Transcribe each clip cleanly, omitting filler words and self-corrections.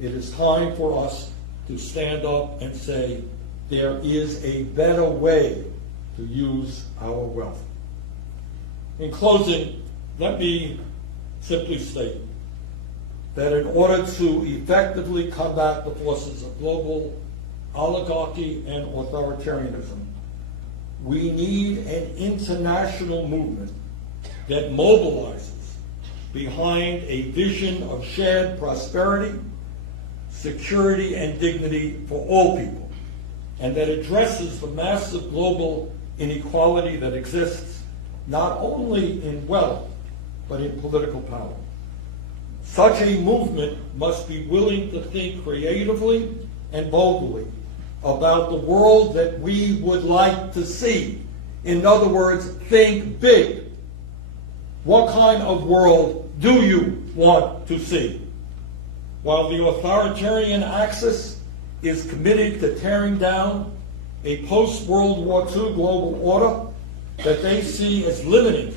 It is time for us to stand up and say, there is a better way to use our wealth. In closing, let me simply state that in order to effectively combat the forces of global oligarchy and authoritarianism, we need an international movement that mobilizes behind a vision of shared prosperity, security, and dignity for all people, and that addresses the massive global inequality that exists not only in wealth, but in political power. Such a movement must be willing to think creatively and boldly about the world that we would like to see. In other words, think big. What kind of world do you want to see? While the authoritarian axis is committed to tearing down a post-World War II global order that they see as limiting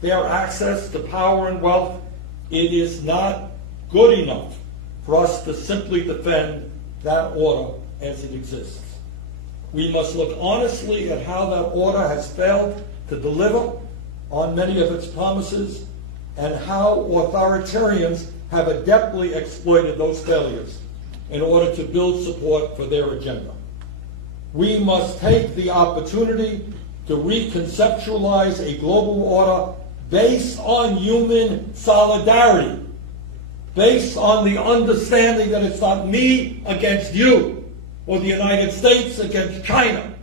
their access to power and wealth, it is not good enough for us to simply defend that order as it exists. We must look honestly at how that order has failed to deliver on many of its promises and how authoritarians have adeptly exploited those failures in order to build support for their agenda. We must take the opportunity to reconceptualize a global order based on human solidarity, based on the understanding that it's not me against you or the United States against China,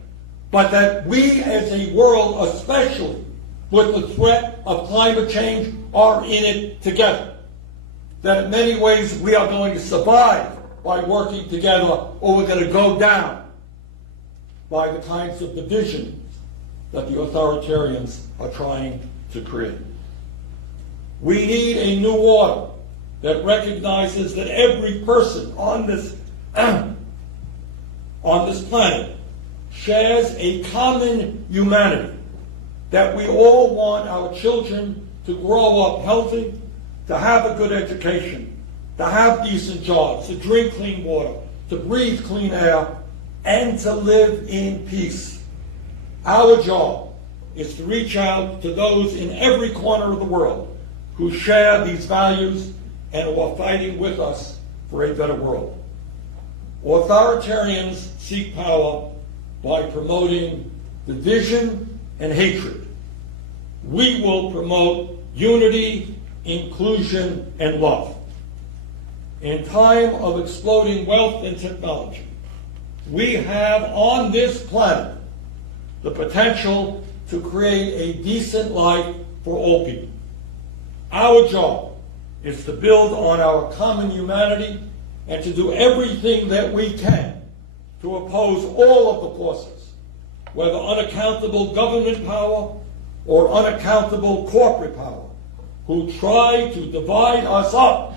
but that we as a world, especially with the threat of climate change, are in it together. That in many ways we are going to survive by working together, or we're going to go down by the kinds of divisions that the authoritarians are trying to create. We need a new order that recognizes that every person on this planet shares a common humanity, that we all want our children to grow up healthy, to have a good education, to have decent jobs, to drink clean water, to breathe clean air, and to live in peace. Our job is to reach out to those in every corner of the world who share these values and who are fighting with us for a better world. Authoritarians seek power by promoting division and hatred. We will promote unity, inclusion, and love. In time of exploding wealth and technology, we have on this planet the potential to create a decent life for all people. Our job is to build on our common humanity and to do everything that we can to oppose all of the forces, whether unaccountable government power or unaccountable corporate power, who try to divide us up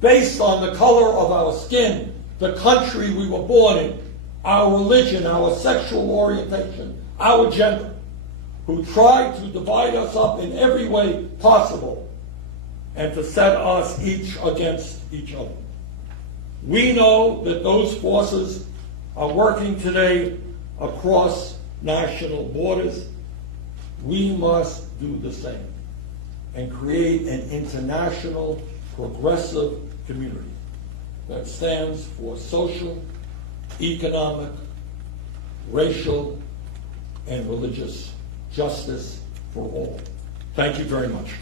based on the color of our skin, the country we were born in, our religion, our sexual orientation, our gender, who try to divide us up in every way possible and to set us each against each other. We know that those forces are working today across national borders. We must do the same and create an international progressive community that stands for social, economic, racial, and religious justice for all. Thank you very much.